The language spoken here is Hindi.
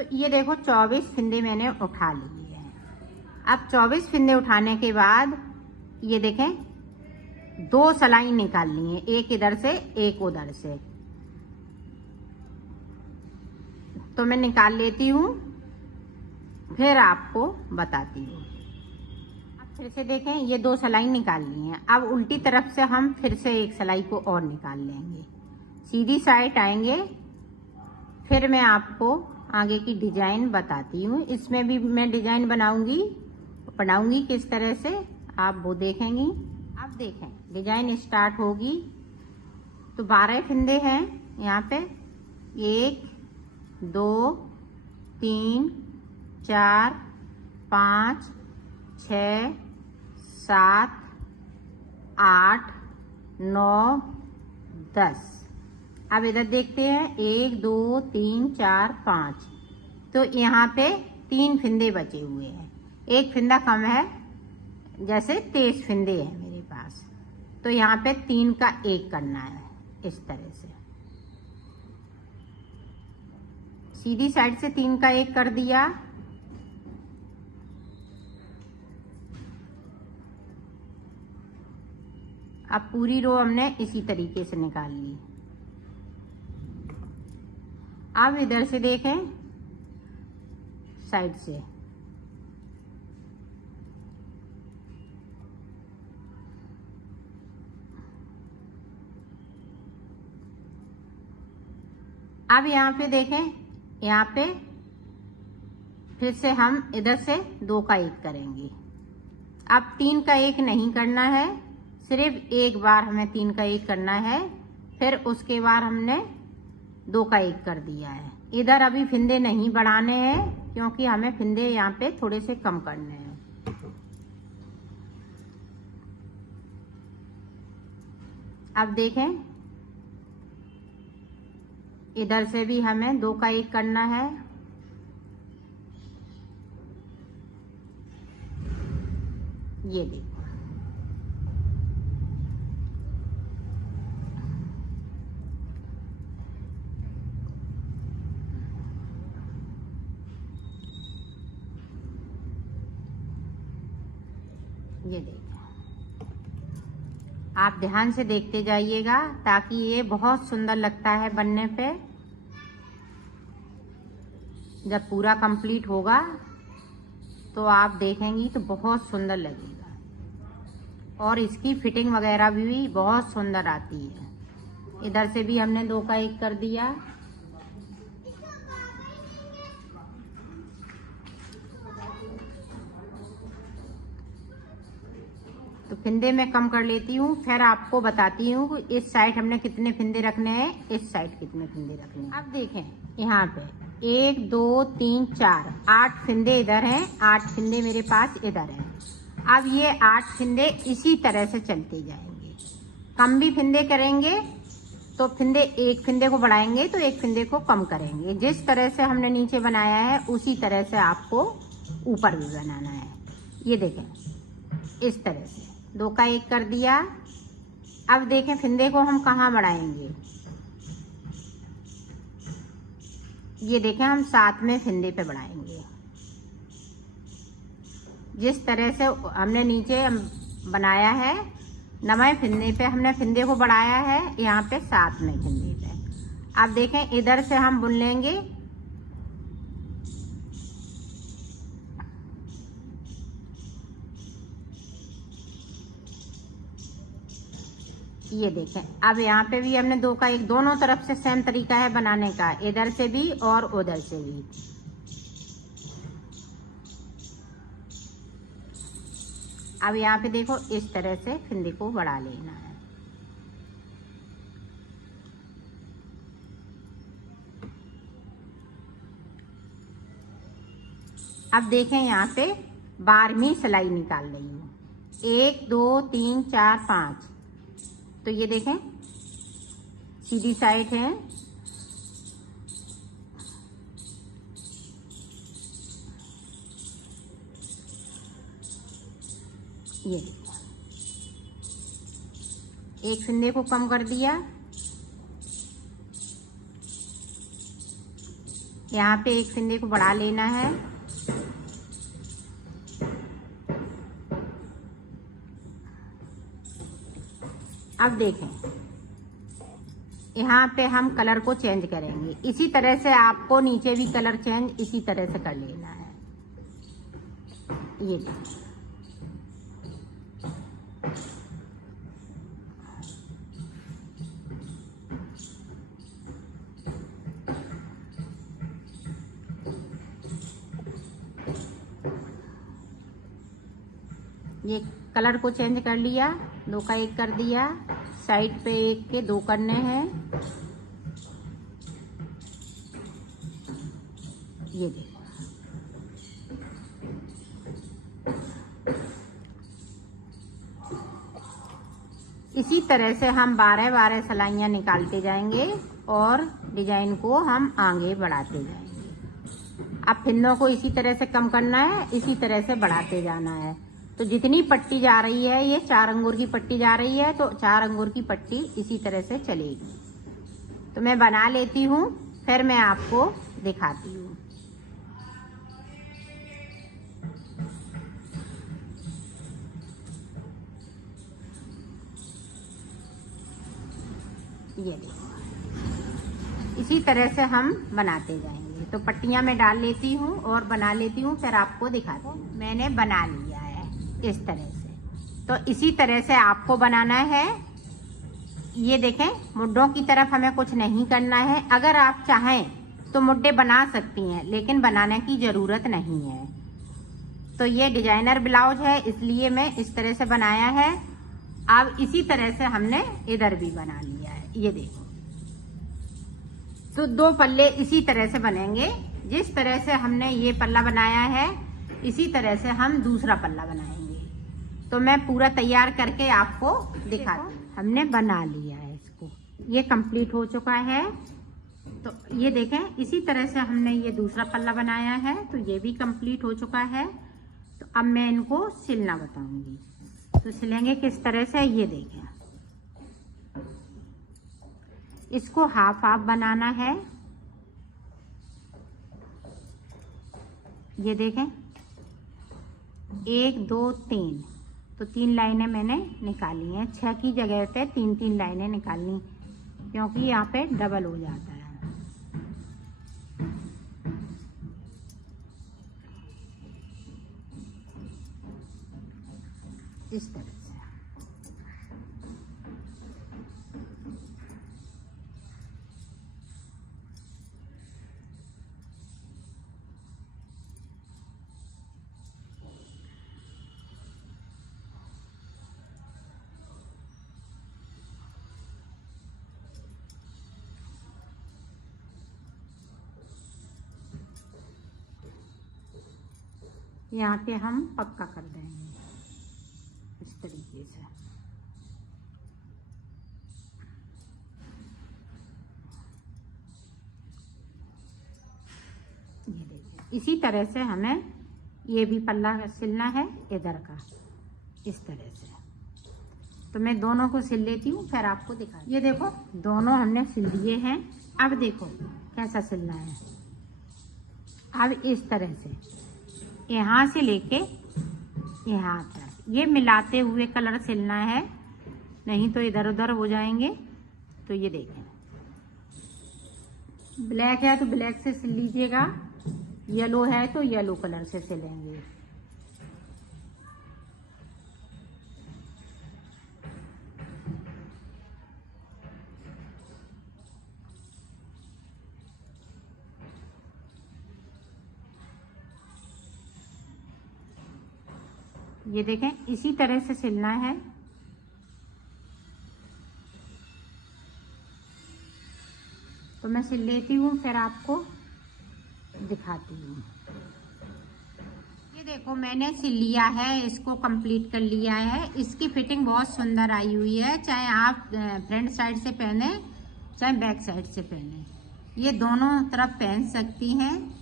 तो ये देखो 24 फिंदे मैंने उठा लिए हैं। अब 24 फिंदे उठाने के बाद ये देखें 2 सलाई निकालनी है, एक इधर से एक उधर से। तो मैं निकाल लेती हूँ, फिर आपको बताती हूँ। अब फिर से देखें ये 2 सलाई निकाल ली हैं। अब उल्टी तरफ से हम फिर से एक सलाई को और निकाल लेंगे, सीधी साइड आएंगे। फिर मैं आपको आगे की डिजाइन बताती हूँ। इसमें भी मैं डिजाइन बनाऊंगी किस तरह से, आप वो देखेंगी। अब देखें डिजाइन स्टार्ट होगी। तो 12 फंदे हैं यहाँ पे, 1 2 3 4 5 6 7 8 9 10। अब इधर देखते हैं 1 2 3 4 5। तो यहाँ पे 3 फिंदे बचे हुए हैं, एक फिंदा कम है, जैसे 23 फिंदे हैं मेरे पास। तो यहाँ पे 3 का 1 करना है इस तरह से। सीधी साइड से 3 का 1 कर दिया। अब पूरी रो हमने इसी तरीके से निकाल ली। अब इधर से देखें साइड से, अब यहाँ पे देखें, यहाँ पे फिर से हम इधर से 2 का 1 करेंगे। अब 3 का 1 नहीं करना है, सिर्फ एक बार हमें 3 का 1 करना है। फिर उसके बाद हमने 2 का 1 कर दिया है। इधर अभी फिंदे नहीं बढ़ाने हैं, क्योंकि हमें फिंदे यहाँ पे थोड़े से कम करने हैं। अब देखें इधर से भी हमें 2 का 1 करना है। ये देखो, ये देखिए, आप ध्यान से देखते जाइएगा, ताकि ये बहुत सुंदर लगता है बनने पे। जब पूरा कंप्लीट होगा तो आप देखेंगी तो बहुत सुंदर लगेगा, और इसकी फिटिंग वगैरह भी बहुत सुंदर आती है। इधर से भी हमने 2 का 1 कर दिया। तो फिंदे में कम कर लेती हूँ, फिर आपको बताती हूँ कि इस साइड हमने कितने फिंदे रखने हैं, इस साइड कितने फिंदे रखने हैं। अब देखें यहाँ पे 1 2 3 4 8 फिंदे इधर हैं, 8 फिंदे मेरे पास इधर हैं। अब ये 8 फिंदे इसी तरह से चलते जाएंगे। कम भी फिंदे करेंगे तो एक फिंदे को बढ़ाएंगे तो एक फिंदे को कम करेंगे। जिस तरह से हमने नीचे बनाया है उसी तरह से आपको ऊपर भी बनाना है। ये देखें इस तरह से 2 का 1 कर दिया। अब देखें फिंदे को हम कहाँ बढ़ाएंगे। ये देखें हम 7वें फिंदे पे बढ़ाएंगे। जिस तरह से हमने नीचे बनाया है 9वें फिंदे पे हमने फिंदे को बढ़ाया है, यहाँ पे 7वें फिंदे पे। अब देखें इधर से हम बुन लेंगे। ये देखें अब यहाँ पे भी हमने 2 का 1, दोनों तरफ से सेम तरीका है बनाने का, इधर से भी और उधर से भी। अब यहाँ पे देखो इस तरह से फिंदे को बढ़ा लेना है। अब देखें यहाँ पे 12वीं सिलाई निकाल रही हूँ। 1 2 3 4 5। तो ये देखें सीधी साइड है, ये एक फिंदे को कम कर दिया। यहाँ पे एक सिंधे को बढ़ा लेना है। अब देखें, यहाँ पे हम कलर को चेंज करेंगे। इसी तरह से आपको नीचे भी कलर चेंज इसी तरह से कर लेना है। ये देखिए, ये कलर को चेंज कर लिया, 2 का 1 कर दिया। साइड पे 1 के 2 करने हैं। ये देखो, इसी तरह से हम 12-12 सिलाइयाँ निकालते जाएंगे और डिजाइन को हम आगे बढ़ाते जाएंगे। अब फिंदों को इसी तरह से कम करना है, इसी तरह से बढ़ाते जाना है। तो जितनी पट्टी जा रही है, ये 4 अंगूर की पट्टी जा रही है, तो 4 अंगूर की पट्टी इसी तरह से चलेगी। तो मैं बना लेती हूँ, फिर मैं आपको दिखाती हूँ। ये देखो, इसी तरह से हम बनाते जाएंगे। तो पट्टियां मैं डाल लेती हूँ और बना लेती हूँ, फिर आपको दिखाती हूँ। मैंने बना लिया है इस तरह से। तो इसी तरह से आपको बनाना है। ये देखें, मुड्ढों की तरफ हमें कुछ नहीं करना है। अगर आप चाहें तो मुड्ढे बना सकती हैं, लेकिन बनाने की ज़रूरत नहीं है। तो ये डिजाइनर ब्लाउज है, इसलिए मैं इस तरह से बनाया है। अब इसी तरह से हमने इधर भी बना लिया है। ये देखो, तो 2 पल्ले इसी तरह से बनेंगे। जिस तरह से हमने ये पल्ला बनाया है, इसी तरह से हम दूसरा पल्ला बनाएंगे। तो मैं पूरा तैयार करके आपको दिखाती हूँ। हमने बना लिया है इसको, ये कंप्लीट हो चुका है। तो ये देखें, इसी तरह से हमने ये दूसरा पल्ला बनाया है, तो ये भी कंप्लीट हो चुका है। तो अब मैं इनको सिलना बताऊंगी। तो सिलेंगे किस तरह से, ये देखें, इसको हाफ हाफ बनाना है। ये देखें, 1 2 3, तो 3 लाइनें मैंने निकाली हैं। 6 की जगह पे 3-3 लाइनें निकालनी, क्योंकि यहाँ पे डबल हो जाता है। इस तरह से यहाँ पे हम पक्का कर देंगे इस तरीके से। ये देखिए, इसी तरह से हमें ये भी पल्ला सिलना है इधर का, इस तरह से। तो मैं दोनों को सिल लेती हूँ, फिर आपको दिखा। ये देखो, दोनों हमने सिल दिए हैं। अब देखो कैसा सिलना है। अब इस तरह से यहाँ से लेके यहाँ तक ये मिलाते हुए कलर सिलना है, नहीं तो इधर उधर हो जाएंगे। तो ये देखें, ब्लैक है तो ब्लैक से सिल लीजिएगा, येलो है तो येलो कलर से सिलेंगे। ये देखें, इसी तरह से सिलना है। तो मैं सिल लेती हूँ, फिर आपको दिखाती हूँ। ये देखो, मैंने सिल लिया है, इसको कंप्लीट कर लिया है। इसकी फिटिंग बहुत सुंदर आई हुई है, चाहे आप फ्रंट साइड से पहने चाहे बैक साइड से पहने, ये दोनों तरफ पहन सकती हैं।